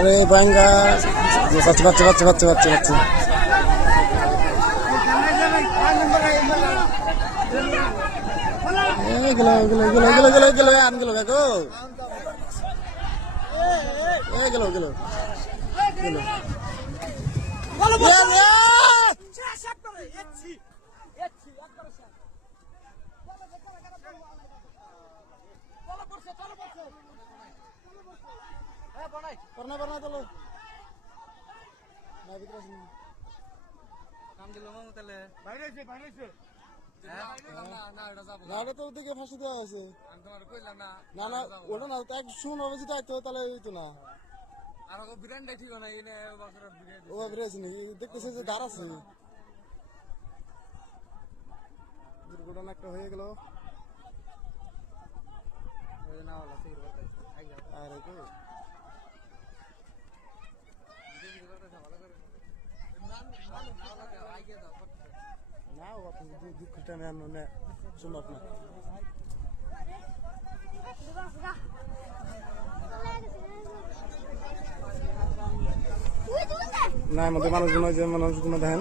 আরে বাঙ্গা বাচ্চা বাচ্চা বাচ্চা বাচ্চা বাচ্চা বাচ্চা গেলো গেলো গেলো গেলো গেলো গেলো আন গেলো কাকু গেলো গেলো গেলো পড়না পড়না চলো না ভিতরে আসুন কাম দিল মামু তাহলে বাইরে আছে না ওটা তো ওদিকে ফাঁসি দেওয়া হয়েছে আমি তোমার কইলাম না না না ওটা না এক শুনো বেশি তাইতো তাহলে হইতো না আর ও বিরানটাই ঠিক না এনে বছর বিরান ও বেরিয়েছে নি দেখতেছে যে ধার আছে দুর্ঘটনা একটা হয়ে গেল ওই না হলো সেই কথা আর এই তো না ও আপনি দুঃখটা নেন সম্ভব না না আমাদের মানুষগুলো যে মানুষগুলো দেখেন